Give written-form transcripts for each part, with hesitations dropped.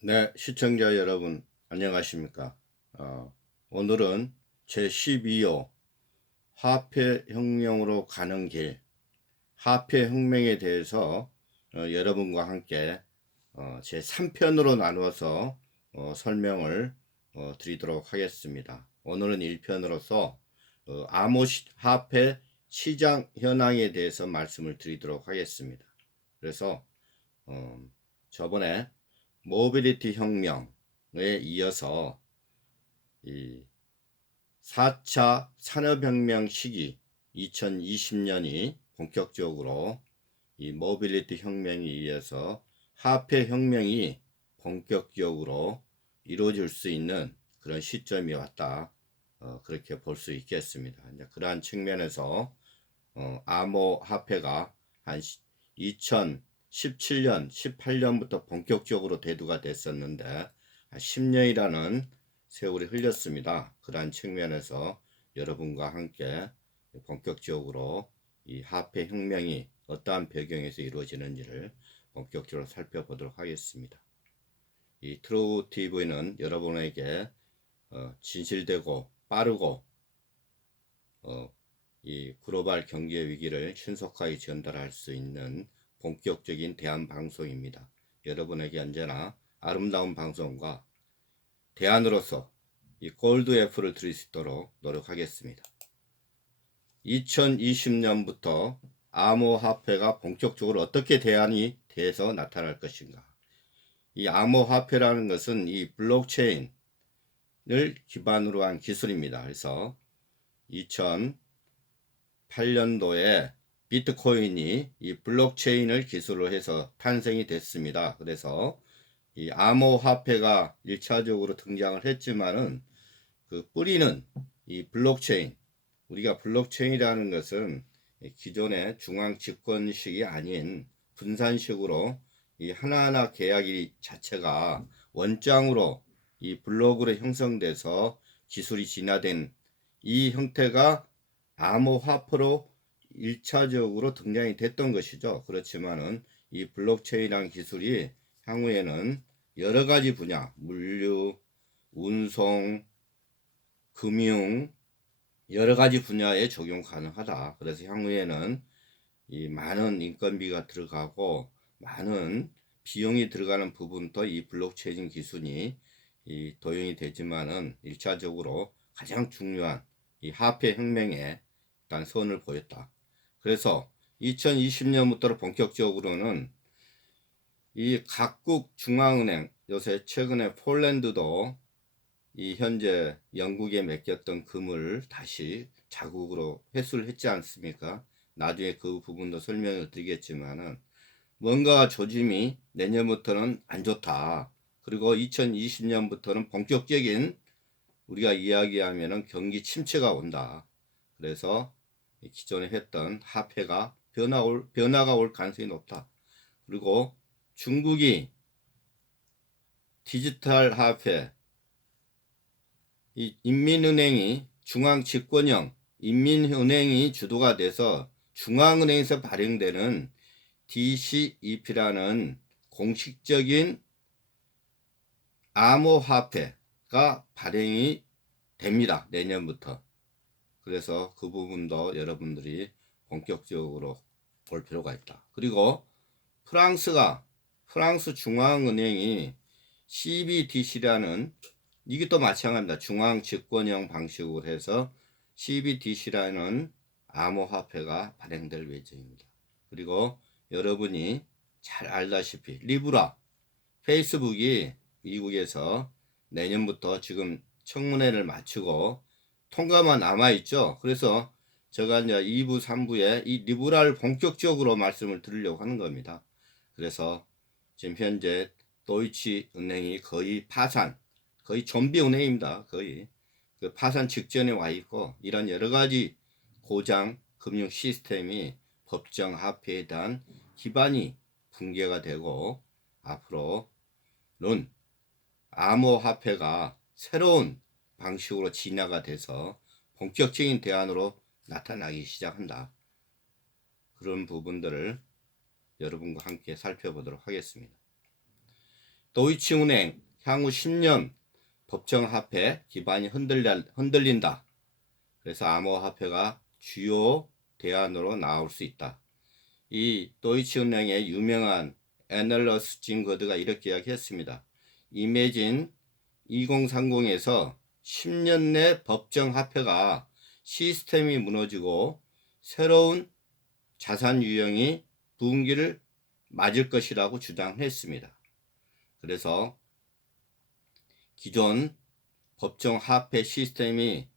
네, 시청자 여러분, 안녕하십니까? 오늘은 제12호 화폐혁명으로 가는 길, 화폐혁명에 대해서 여러분과 함께 제3편으로 나누어서 설명을 드리도록 하겠습니다. 오늘은 1편으로서 화폐 시장 현황에 대해서 말씀을 드리도록 하겠습니다. 그래서 저번에 모빌리티 혁명에 이어서 이 4차 산업혁명 시기 2020년이 본격적으로 이 모빌리티 혁명에 이어서 화폐 혁명이 본격적으로 이루어질 수 있는 그런 시점이 왔다. 그렇게 볼 수 있겠습니다. 이제 그러한 측면에서 암호화폐가 한 2017년, 18년부터 본격적으로 대두가 됐었는데 한 10년이라는 세월이 흘렸습니다. 그러한 측면에서 여러분과 함께 본격적으로 이 화폐 혁명이 어떠한 배경에서 이루어지는지를 본격적으로 살펴보도록 하겠습니다. 이 트루TV는 여러분에게 진실되고 빠르고 이 글로벌 경제 위기를 신속하게 전달할 수 있는 본격적인 대안 방송입니다. 여러분에게 언제나 아름다운 방송과 대안으로서 이 골드 F를 드릴 수 있도록 노력하겠습니다. 2020년부터 암호화폐가 본격적으로 어떻게 대안이 돼서 나타날 것인가. 이 암호화폐라는 것은 이 블록체인을 기반으로 한 기술입니다. 그래서 2008년도에 비트코인이 이 블록체인을 기술로 해서 탄생이 됐습니다. 그래서 이 암호화폐가 1차적으로 등장을 했지만은 그 뿌리는 이 블록체인, 우리가 블록체인이라는 것은 기존의 중앙 집권식이 아닌 분산식으로 이 하나하나 계약이 자체가 원장으로 이 블록으로 형성돼서 기술이 진화된 이 형태가 암호화폐로 1차적으로 등장이 됐던 것이죠. 그렇지만은 이 블록체인이라는 기술이 향후에는 여러 가지 분야, 물류, 운송, 금융, 여러 가지 분야에 적용 가능하다. 그래서 향후에는 이 많은 인건비가 들어가고 많은 비용이 들어가는 부분도 이 블록체인 기술이 이 도용이 되지만은 1차적으로 가장 중요한 이 화폐 혁명에 일단 선을 보였다. 그래서 2020년부터 본격적으로는 이 각국 중앙은행, 요새 최근에 폴란드도 이 현재 영국에 맡겼던 금을 다시 자국으로 회수를 했지 않습니까? 나중에 그 부분도 설명을 드리겠지만은 뭔가 조짐이 내년부터는 안 좋다. 그리고 2020년부터는 본격적인 우리가 이야기하면은 경기 침체가 온다. 그래서 기존에 했던 화폐가 변화가 올 가능성이 높다. 그리고 중국이 디지털 화폐, 이 인민은행이 중앙 집권형 인민은행이 주도가 돼서 중앙은행에서 발행되는 DCEP라는 공식적인 암호화폐가 발행이 됩니다. 내년부터. 그래서 그 부분도 여러분들이 본격적으로 볼 필요가 있다. 그리고 프랑스 중앙은행이 CBDC라는 이게 또 마찬가지입니다. 중앙 집권형 방식으로 해서 CBDC라는 암호화폐가 발행될 예정입니다. 그리고 여러분이 잘 알다시피 리브라, 페이스북이 미국에서 내년부터 지금 청문회를 마치고 통과만 남아있죠. 그래서 제가 이제 2부, 3부에 이 리브라를 본격적으로 말씀을 드리려고 하는 겁니다. 그래서 지금 현재 도이치 은행이 거의 파산, 거의 좀비 은행입니다. 거의 그 파산 직전에 와 있고 이런 여러 가지 고장 금융 시스템이 법정 화폐에 대한 기반이 붕괴가 되고 앞으로는 암호화폐가 새로운 방식으로 진화가 돼서 본격적인 대안으로 나타나기 시작한다. 그런 부분들을 여러분과 함께 살펴보도록 하겠습니다. 도이치은행 향후 10년 법정화폐 기반이 흔들린다. 그래서 암호화폐가 주요 대안으로 나올 수 있다. 이 도이치은행의 유명한 애널러스 징거드가 이렇게 이야기했습니다. 이매진 2030에서 10년 내 법정화폐가 시스템이 무너지고 새로운 자산 유형이 부흥기를 맞을 것이라고 주장했습니다. 그래서 기존 법정화폐 시스템이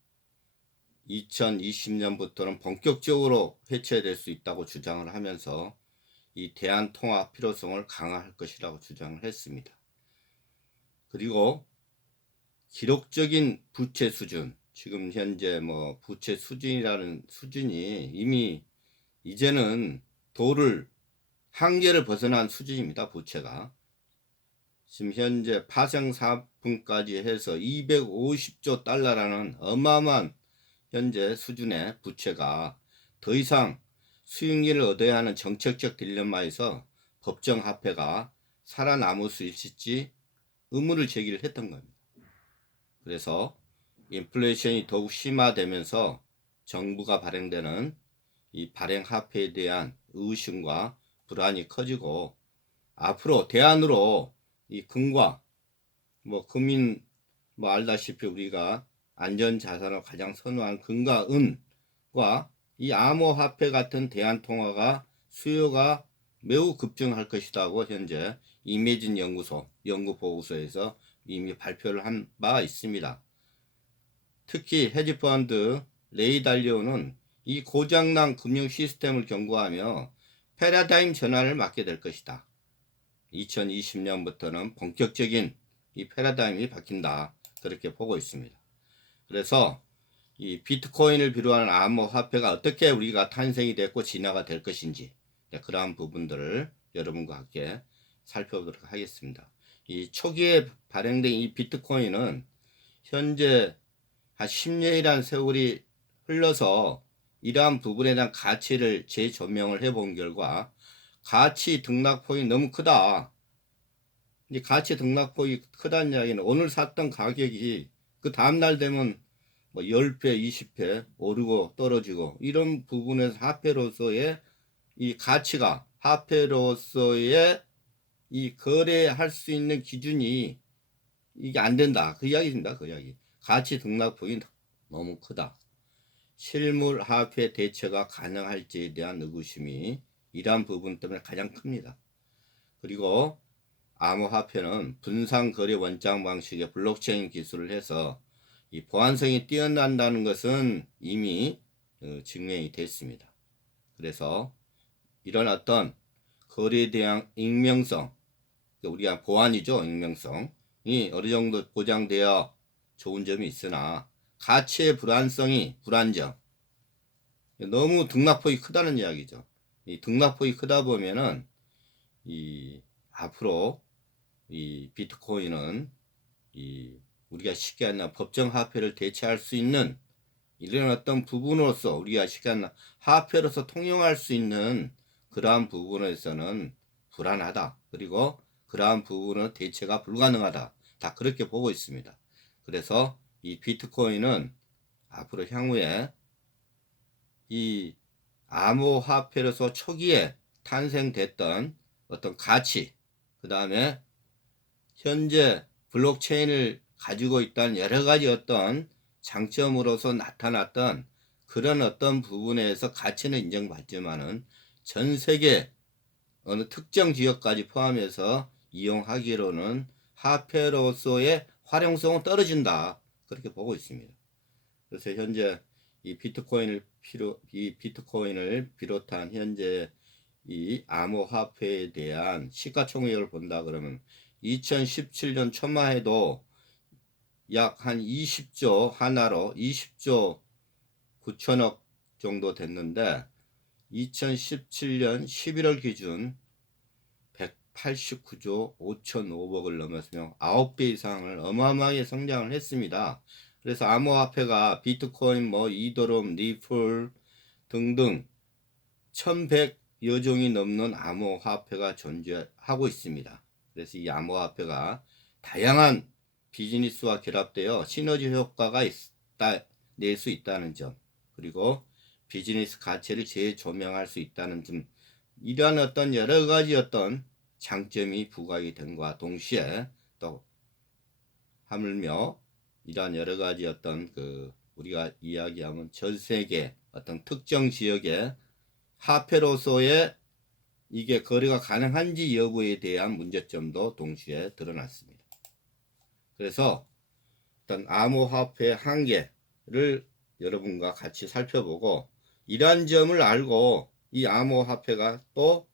2020년부터는 본격적으로 해체될 수 있다고 주장을 하면서 이 대안통화 필요성을 강화할 것이라고 주장을 했습니다. 그리고 기록적인 부채 수준, 지금 현재 뭐 부채 수준이라는 수준이 이미 이제는 도를 한계를 벗어난 수준입니다. 부채가 지금 현재 파생상품까지 해서 250조 달러라는 어마어마한 현재 수준의 부채가 더 이상 수익률을 얻어야 하는 정책적 딜레마에서 법정화폐가 살아남을 수 있을지 의문을 제기를 했던 겁니다. 그래서 인플레이션이 더욱 심화되면서 정부가 발행되는 이 발행화폐에 대한 의심과 불안이 커지고 앞으로 대안으로 이 금과 뭐 금인 뭐 알다시피 우리가 안전자산을 가장 선호한 금과 은과 이 암호화폐 같은 대안통화가 수요가 매우 급증할 것이라고 현재 이매진 연구보고서에서 이미 발표를 한 바 있습니다. 특히 헤지펀드 레이 달리오는 이 고장난 금융 시스템을 경고하며 패러다임 전환을 맞게 될 것이다. 2020년부터는 본격적인 이 패러다임이 바뀐다. 그렇게 보고 있습니다. 그래서 이 비트코인을 비롯한 암호화폐가 어떻게 우리가 탄생이 됐고 진화가 될 것인지 그러한 부분들을 여러분과 함께 살펴보도록 하겠습니다. 이 초기에 발행된 이 비트코인은 현재 한 10년이라는 세월이 흘러서 이러한 부분에 대한 가치를 재조명을 해본 결과 가치 등락폭이 너무 크다. 이 가치 등락폭이 크다는 이야기는 오늘 샀던 가격이 그 다음날 되면 뭐 10배, 20배 오르고 떨어지고 이런 부분에서 화폐로서의 이 가치가 화폐로서의 이 거래할 수 있는 기준이 이게 안 된다. 그 이야기입니다. 그 이야기. 가치 등락폭이 너무 크다. 실물 화폐 대체가 가능할지에 대한 의구심이 이러한 부분 때문에 가장 큽니다. 그리고 암호화폐는 분산거래 원장 방식의 블록체인 기술을 해서 이 보안성이 뛰어난다는 것은 이미 증명이 됐습니다. 그래서 이런 어떤 거래에 대한 익명성, 우리가 보안이죠. 익명성이 어느 정도 보장되어 좋은 점이 있으나 가치의 불안정, 너무 등락폭이 크다는 이야기죠. 이 등락폭이 크다 보면은 이 앞으로 이 비트코인은 이 우리가 쉽게 하나 법정화폐를 대체할 수 있는 이런 어떤 부분으로서 우리가 쉽게 하나 화폐로서 통용할 수 있는 그러한 부분에서는 불안하다. 그리고 그러한 부분은 대체가 불가능하다. 다 그렇게 보고 있습니다. 그래서 이 비트코인은 앞으로 향후에 이 암호화폐로서 초기에 탄생됐던 어떤 가치, 그 다음에 현재 블록체인을 가지고 있다는 여러 가지 어떤 장점으로서 나타났던 그런 어떤 부분에서 가치는 인정받지만은 전 세계 어느 특정 지역까지 포함해서 이용하기로는 화폐로서의 활용성은 떨어진다. 그렇게 보고 있습니다. 그래서 현재 이 비트코인을 비롯한 현재 이 암호화폐에 대한 시가총액을 본다 그러면 2017년 초말에도 약 한 20조 하나로 20조 9천억 정도 됐는데 2017년 11월 기준 189조 5천억을 넘었으며 9배 이상을 어마어마하게 성장을 했습니다. 그래서 암호화폐가 비트코인, 뭐 이더리움, 리플 등등 1100여 종이 넘는 암호화폐가 존재하고 있습니다. 그래서 이 암호화폐가 다양한 비즈니스와 결합되어 시너지 효과가 낼 수 있다는 점, 그리고 비즈니스 가치를 재조명할 수 있다는 점, 이러한 어떤 여러 가지 어떤 장점이 부각이 됨과 동시에 또 하물며 이러한 여러 가지 어떤 우리가 이야기하면 전 세계 어떤 특정 지역의 화폐로서의 이게 거래가 가능한지 여부에 대한 문제점도 동시에 드러났습니다. 그래서 어떤 암호화폐의 한계를 여러분과 같이 살펴보고, 이러한 점을 알고 이 암호화폐가 또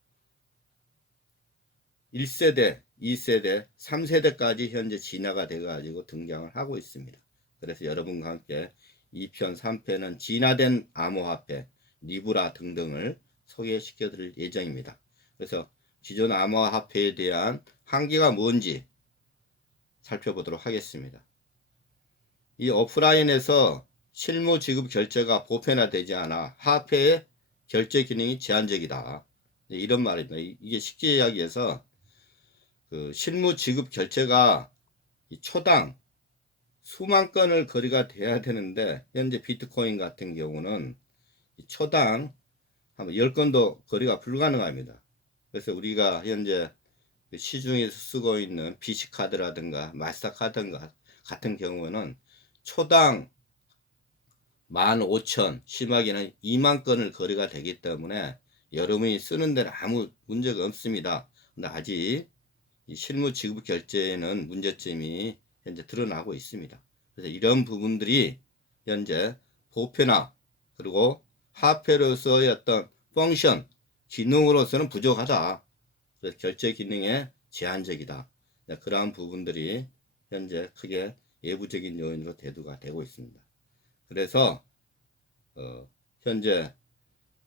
1세대, 2세대, 3세대까지 현재 진화가 되어 가지고 등장을 하고 있습니다. 그래서 여러분과 함께 2편, 3편은 진화된 암호화폐, 리브라 등등을 소개시켜 드릴 예정입니다. 그래서 기존 암호화폐에 대한 한계가 뭔지 살펴보도록 하겠습니다. 이 오프라인에서 실무 지급 결제가 보편화되지 않아 화폐의 결제 기능이 제한적이다. 이런 말입니다. 이게 쉽게 이야기해서 실무 지급 결제가 초당 수만 건을 거래가 돼야 되는데, 현재 비트코인 같은 경우는 초당 한 10건도 거래가 불가능합니다. 그래서 우리가 현재 시중에서 쓰고 있는 BC카드라든가 마스터카드 같은 경우는 초당 15,000, 심하게는 2만 건을 거래가 되기 때문에 여러분이 쓰는 데는 아무 문제가 없습니다. 근데 아직 이 실무 지급 결제에는 문제점이 현재 드러나고 있습니다. 그래서 이런 부분들이 현재 보편화, 그리고 화폐로서의 어떤 펑션, 기능으로서는 부족하다. 그래서 결제 기능에 제한적이다. 그러한 부분들이 현재 크게 외부적인 요인으로 대두가 되고 있습니다. 그래서 현재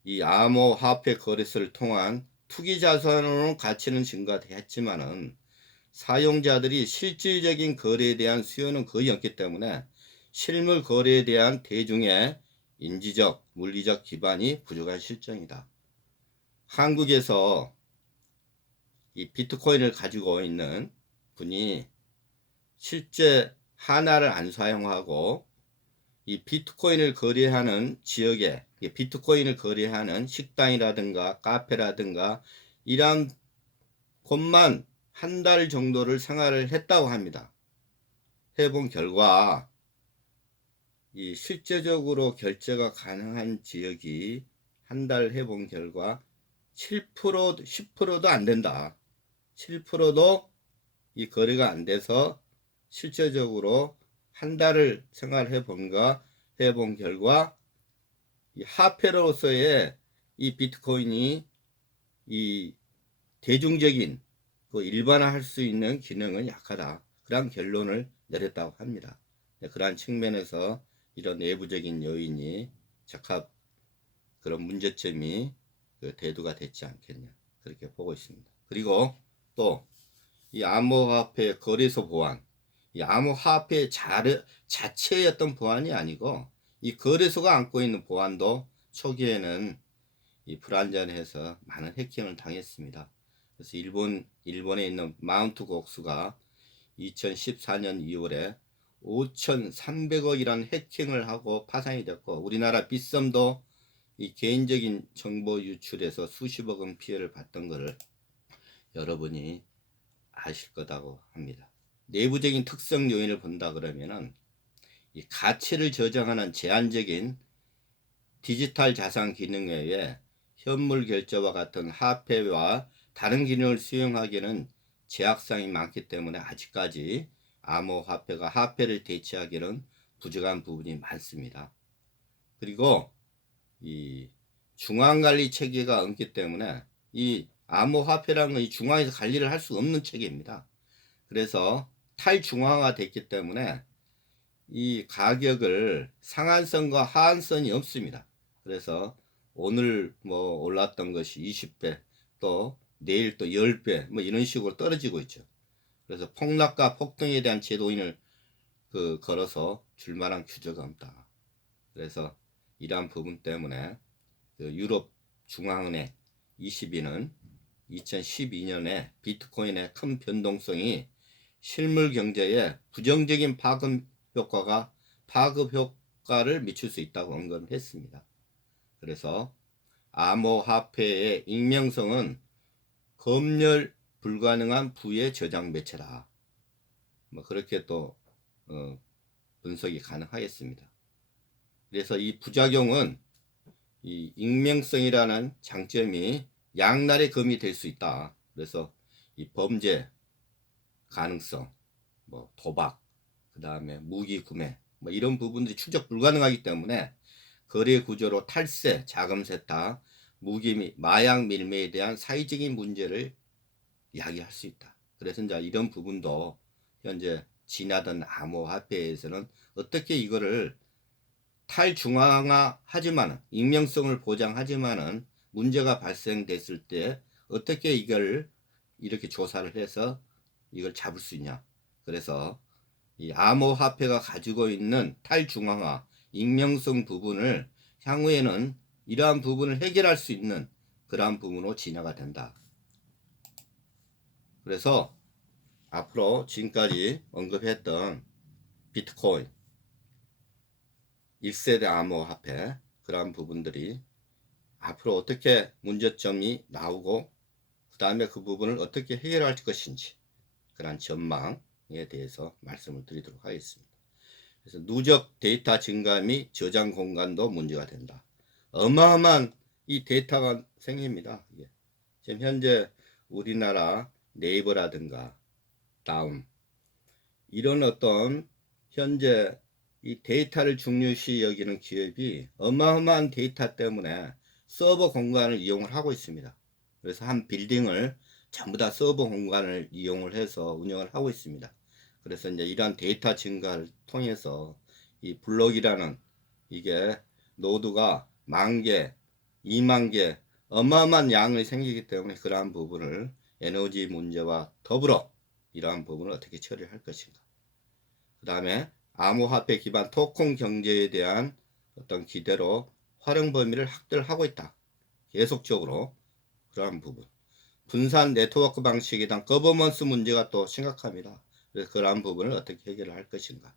이 암호화폐 거래소를 통한 투기 자산으로 가치는 증가했지만은 사용자들이 실질적인 거래에 대한 수요는 거의 없기 때문에 실물 거래에 대한 대중의 인지적, 물리적 기반이 부족한 실정이다. 한국에서 이 비트코인을 가지고 있는 분이 실제 하나를 안 사용하고 이 비트코인을 거래하는 지역에 비트코인을 거래하는 식당이라든가 카페라든가 이러한 곳만 한 달 정도를 생활을 했다고 합니다. 해본 결과 이 실제적으로 결제가 가능한 지역이 한 달 해본 결과 7%, 10%도 안 된다. 7%도 이 거래가 안 돼서 실제적으로 한 달을 생활해 본 결과 이 화폐로서의 이 비트코인이 이 대중적인 일반화할 수 있는 기능은 약하다. 그런 결론을 내렸다고 합니다. 그러한 측면에서 이런 내부적인 요인이 적합 그런 문제점이 대두가 됐지 않겠냐, 그렇게 보고 있습니다. 그리고 또 이 암호화폐 거래소 보안, 이 암호화폐 자체의 어떤 보안이 아니고 이 거래소가 안고 있는 보안도 초기에는 이 불안전해서 많은 해킹을 당했습니다. 그래서 일본에 있는 마운트 곡수가 2014년 2월에 5,300억이라는 해킹을 하고 파산이 됐고, 우리나라 빗썸도 이 개인적인 정보 유출에서 수십억 원 피해를 봤던 것을 여러분이 아실 거라고 합니다. 내부적인 특성 요인을 본다 그러면은 이 가치를 저장하는 제한적인 디지털 자산 기능 외에 현물 결제와 같은 화폐와 다른 기능을 수용하기에는 제약사항이 많기 때문에 아직까지 암호화폐가 화폐를 대체하기는 부족한 부분이 많습니다. 그리고 이 중앙관리 체계가 없기 때문에 이 암호화폐라는 건 이 중앙에서 관리를 할 수 없는 체계입니다. 그래서 탈중앙화 됐기 때문에 이 가격을 상한선과 하한선이 없습니다. 그래서 오늘 뭐 올랐던 것이 20배, 또 내일 또 10배 뭐 이런 식으로 떨어지고 있죠. 그래서 폭락과 폭등에 대한 제도인을 걸어서 줄만한 규제가 없다. 그래서 이러한 부분 때문에 유럽 중앙은행 ECB는 2012년에 비트코인의 큰 변동성이 실물 경제에 부정적인 파급 효과를 미칠 수 있다고 언급했습니다. 그래서 암호화폐의 익명성은 검열 불가능한 부의 저장 매체다. 뭐 그렇게 또 분석이 가능하겠습니다. 그래서 이 부작용은 이 익명성이라는 장점이 양날의 검이 될 수 있다. 그래서 이 범죄 가능성, 뭐 도박, 그 다음에 무기 구매, 뭐 이런 부분들이 추적 불가능하기 때문에 거래 구조로 탈세, 자금 세탁, 무기 및 마약 밀매에 대한 사회적인 문제를 이야기할 수 있다. 그래서 이제 이런 부분도 현재 진화된 암호화폐에서는 어떻게 이거를 탈중앙화하지만 익명성을 보장하지만은 문제가 발생됐을 때 어떻게 이걸 이렇게 조사를 해서 이걸 잡을 수 있냐. 그래서 이 암호화폐가 가지고 있는 탈중앙화, 익명성 부분을 향후에는 이러한 부분을 해결할 수 있는 그러한 부분으로 진화가 된다. 그래서 앞으로 지금까지 언급했던 비트코인, 1세대 암호화폐 그러한 부분들이 앞으로 어떻게 문제점이 나오고 그 다음에 그 부분을 어떻게 해결할 것인지 그런 전망에 대해서 말씀을 드리도록 하겠습니다. 그래서 누적 데이터 증가 및 저장 공간도 문제가 된다. 어마어마한 이 데이터가 생깁니다. 지금 현재 우리나라 네이버라든가 다음 이런 어떤 현재 이 데이터를 중요시 여기는 기업이 어마어마한 데이터 때문에 서버 공간을 이용을 하고 있습니다. 그래서 한 빌딩을 전부 다 서버 공간을 이용을 해서 운영을 하고 있습니다. 그래서 이제 이러한 데이터 증가를 통해서 이 블록이라는 이게 노드가 10,000개, 20,000개 어마어마한 양이 생기기 때문에 그러한 부분을 에너지 문제와 더불어 이러한 부분을 어떻게 처리할 것인가. 그 다음에 암호화폐 기반 토큰 경제에 대한 어떤 기대로 활용 범위를 확대하고 있다. 계속적으로 그러한 부분. 분산 네트워크 방식에 대한 거버넌스 문제가 또 심각합니다. 그래서 그러한 부분을 어떻게 해결을 할 것인가.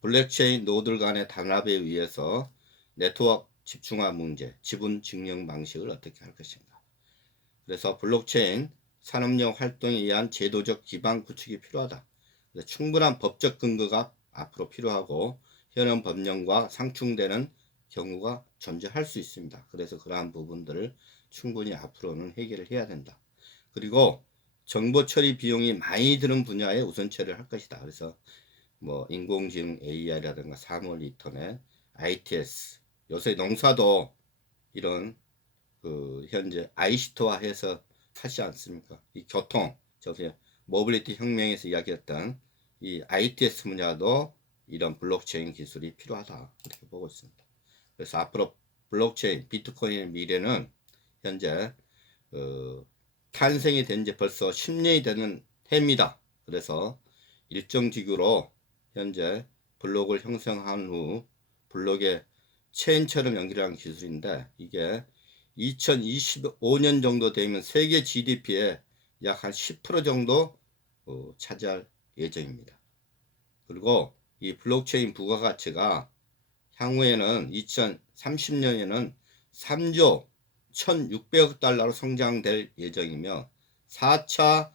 블록체인 노드 간의 단합에 의해서 네트워크 집중화 문제, 지분 증명 방식을 어떻게 할 것인가. 그래서 블록체인 산업용 활동에 의한 제도적 기반 구축이 필요하다. 충분한 법적 근거가 앞으로 필요하고 현행 법령과 상충되는 경우가 존재할 수 있습니다. 그래서 그러한 부분들을 충분히 앞으로는 해결을 해야 된다. 그리고 정보 처리 비용이 많이 드는 분야에 우선 처리를 할 것이다. 그래서 뭐 인공지능 AI라든가 사물 인터넷, ITS, 요새 농사도 이런 그 현재 ICT화해서 하지 않습니까? 이 교통, 저기 모빌리티 혁명에서 이야기했던 이 ITS 분야도 이런 블록체인 기술이 필요하다 이렇게 보고 있습니다. 그래서 앞으로 블록체인, 비트코인의 미래는 현재 탄생이 된 지 벌써 10년이 되는 해입니다. 그래서 일정 기구로 현재 블록을 형성한 후 블록의 체인처럼 연결하는 기술인데 이게 2025년 정도 되면 세계 GDP의 약 한 10% 정도 차지할 예정입니다. 그리고 이 블록체인 부가가치가 향후에는 2030년에는 3조 1,600억 달러로 성장될 예정이며 4차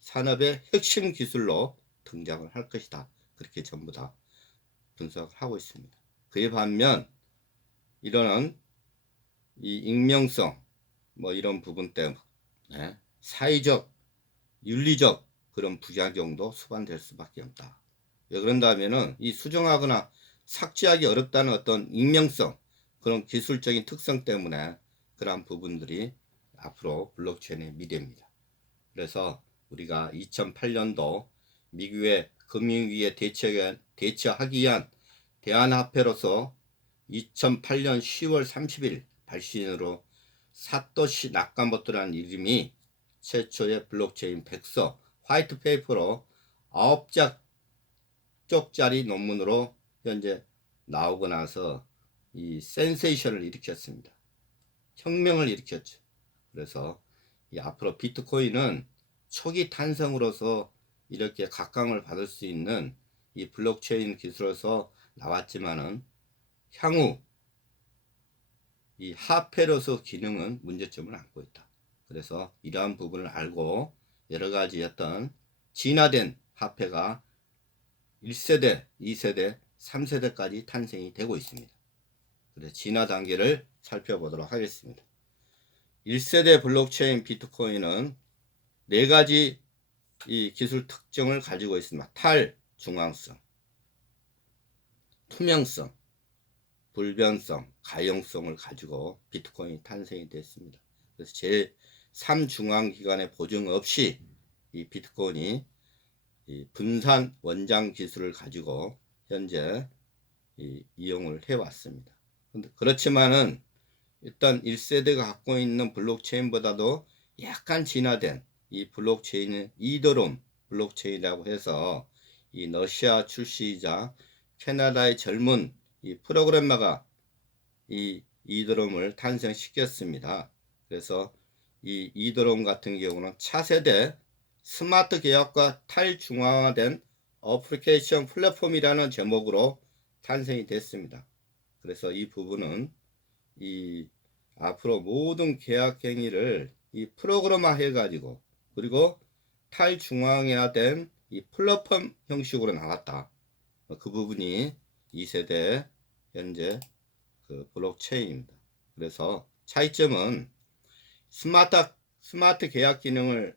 산업의 핵심 기술로 등장을 할 것이다. 그렇게 전부 다 분석을 하고 있습니다. 그에 반면 이러한 이 익명성 뭐 이런 부분 때문에 사회적 윤리적 그런 부작용도 수반될 수밖에 없다. 왜 그런다면은 이 수정하거나 삭제하기 어렵다는 어떤 익명성 그런 기술적인 특성 때문에 그러한 부분들이 앞으로 블록체인의 미래입니다. 그래서 우리가 2008년도 미국의 금융위기에 대처하기 위한 대안화폐로서 2008년 10월 30일 발신으로 사토시 나카모토라는 이름이 최초의 블록체인 백서 화이트 페이퍼로 9쪽짜리 논문으로 현재 나오고 나서 이 센세이션을 일으켰습니다. 혁명을 일으켰죠. 그래서 앞으로 비트코인은 초기 탄생으로서 이렇게 각광을 받을 수 있는 이 블록체인 기술에서 나왔지만은 향후 이 화폐로서 기능은 문제점을 안고 있다. 그래서 이러한 부분을 알고 여러 가지 어떤 진화된 화폐가 1세대, 2세대, 3세대까지 탄생이 되고 있습니다. 그래서 진화 단계를 살펴보도록 하겠습니다. 1세대 블록체인 비트코인은 4가지 이 기술 특징을 가지고 있습니다. 탈중앙성, 투명성, 불변성, 가용성을 가지고 비트코인이 탄생이 됐습니다. 그래서 제3중앙기관의 보증 없이 이 비트코인이 이 분산 원장 기술을 가지고 현재 이용을 해왔습니다. 그렇지만은 일단 1세대가 갖고 있는 블록체인보다도 약간 진화된 이 블록체인은 이더룸 블록체인이라고 해서 이 러시아 출시이자 캐나다의 젊은 이 프로그래머가 이 이더룸을 탄생시켰습니다. 그래서 이 이더룸 같은 경우는 차세대 스마트 계약과 탈중앙화된 어플리케이션 플랫폼이라는 제목으로 탄생이 됐습니다. 그래서 이 부분은 이 앞으로 모든 계약 행위를 이 프로그램화 해가지고 그리고 탈중앙화된 이 플랫폼 형식으로 나왔다. 그 부분이 2세대 현재 그 블록체인입니다. 그래서 차이점은 스마트 계약 기능을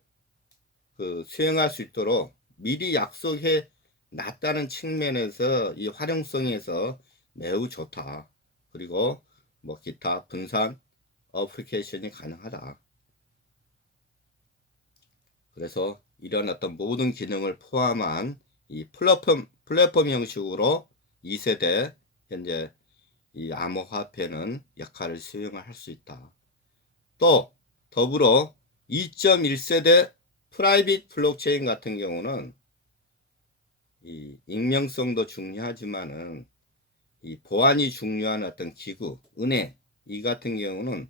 수행할 수 있도록 미리 약속해 놨다는 측면에서 이 활용성에서 매우 좋다. 그리고 뭐 기타 분산 어플리케이션이 가능하다. 그래서 이런 어떤 모든 기능을 포함한 이 플랫폼 형식으로 2세대 현재 이 암호화폐는 역할을 수행을 할 수 있다. 또 더불어 2.1세대 프라이빗 블록체인 같은 경우는 이 익명성도 중요하지만은 이 보안이 중요한 어떤 기구, 은행 이 같은 경우는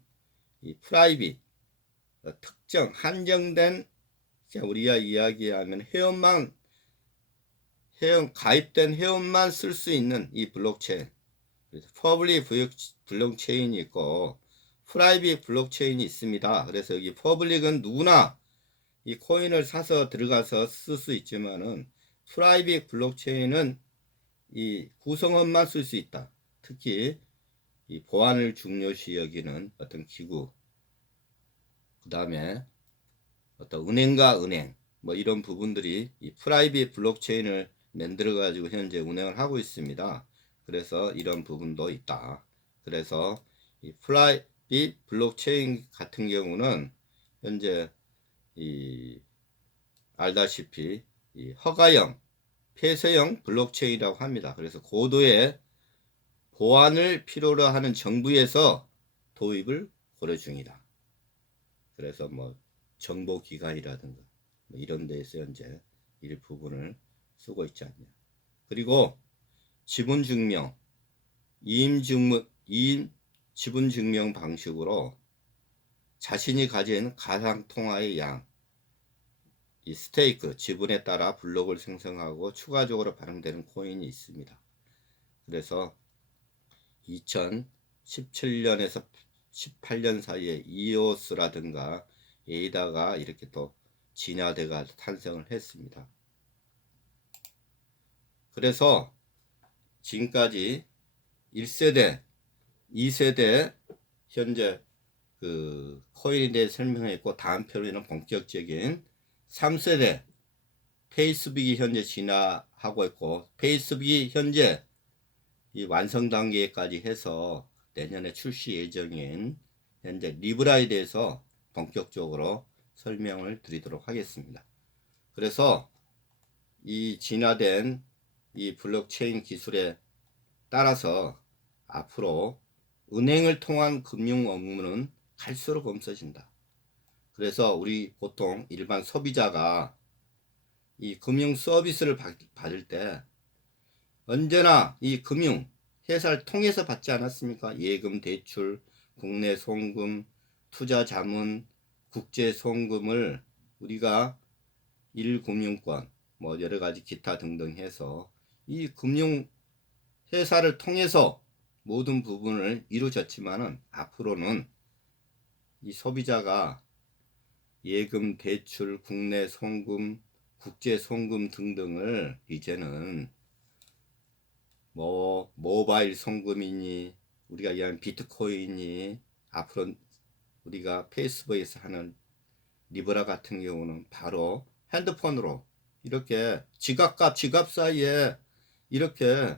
이 프라이빗 특정 한정된 우리가 이야기하면 가입된 회원만 쓸 수 있는 이 블록체인. 그래서 퍼블릭 블록체인이 있고 프라이빗 블록체인이 있습니다. 그래서 여기 퍼블릭은 누구나 이 코인을 사서 들어가서 쓸 수 있지만은 프라이빗 블록체인은 이 구성원만 쓸 수 있다. 특히 이 보안을 중요시 여기는 어떤 기구, 그 다음에 어떤 은행과 은행, 뭐 이런 부분들이 이 프라이빗 블록체인을 만들어 가지고 현재 운영을 하고 있습니다. 그래서 이런 부분도 있다. 그래서 이 프라이빗 블록체인 같은 경우는 현재 알다시피 이 허가형, 폐쇄형 블록체인이라고 합니다. 그래서 고도의 보안을 필요로 하는 정부에서 도입을 고려 중이다. 그래서 뭐 정보기관이라든가 뭐 이런 데에서 현재 이 부분을 쓰고 있지 않냐. 그리고 지분증명, 이임 지분증명 방식으로 자신이 가진 가상통화의 양, 이 스테이크, 지분에 따라 블록을 생성하고 추가적으로 발행되는 코인이 있습니다. 그래서 2017년에서 18년 사이에 이오스라든가 에이다가 이렇게 또 진화돼가 탄생을 했습니다. 그래서 지금까지 1세대, 2세대 현재 그 코인에 대해 설명했고 다음 편에는 본격적인 3세대 페이스북이 현재 진화하고 있고 페이스북이 현재 이 완성 단계까지 해서 내년에 출시 예정인 현재 리브라에 대해서 본격적으로 설명을 드리도록 하겠습니다. 그래서 이 진화된 이 블록체인 기술에 따라서 앞으로 은행을 통한 금융 업무는 갈수록 없어진다. 그래서 우리 보통 일반 소비자가 이 금융 서비스를 받을 때 언제나 이 금융 회사를 통해서 받지 않았습니까? 예금, 대출, 국내 송금, 투자 자문, 국제 송금을 우리가 1금융권 뭐 여러 가지 기타 등등 해서 이 금융 회사를 통해서 모든 부분을 이루어졌지만은 앞으로는 이 소비자가 예금, 대출, 국내 송금, 국제 송금 등등을 이제는 뭐 모바일 송금이니 우리가 이해하는 비트코인이 앞으로 우리가 페이스북에서 하는 리브라 같은 경우는 바로 핸드폰으로 이렇게 지갑과 지갑 사이에 이렇게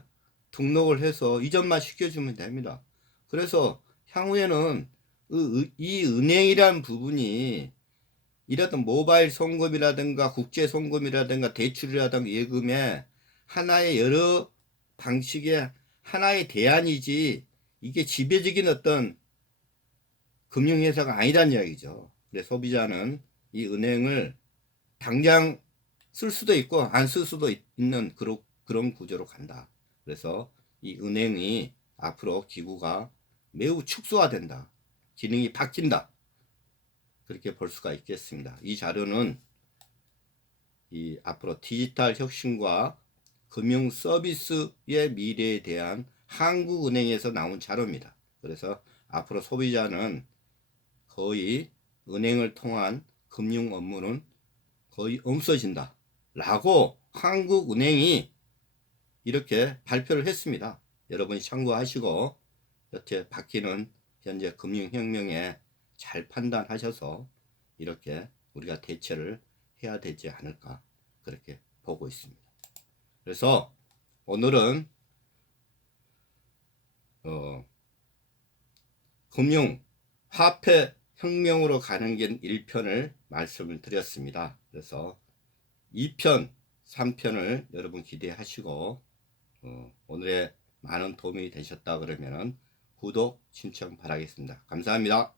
등록을 해서 이전만 시켜주면 됩니다. 그래서 향후에는 이 은행이란 부분이 이랬던 모바일 송금이라든가 국제 송금이라든가 대출이라든가 예금에 하나의 여러 방식의 하나의 대안이지 이게 지배적인 어떤 금융회사가 아니란 이야기죠. 그래서 소비자는 이 은행을 당장 쓸 수도 있고 안 쓸 수도 있는 그런 구조로 간다. 그래서 이 은행이 앞으로 기구가 매우 축소화된다. 기능이 바뀐다. 그렇게 볼 수가 있겠습니다. 이 자료는 이 앞으로 디지털 혁신과 금융 서비스의 미래에 대한 한국은행에서 나온 자료입니다. 그래서 앞으로 소비자는 거의 은행을 통한 금융 업무는 거의 없어진다 라고 한국은행이 이렇게 발표를 했습니다. 여러분이 참고하시고 여태 바뀌는 현재 금융혁명에 잘 판단하셔서 이렇게 우리가 대처를 해야 되지 않을까 그렇게 보고 있습니다. 그래서 오늘은 금융 화폐 혁명으로 가는 길 1편을 말씀을 드렸습니다. 그래서 2편, 3편을 여러분 기대하시고 오늘의 많은 도움이 되셨다 그러면 구독 신청 바라겠습니다. 감사합니다.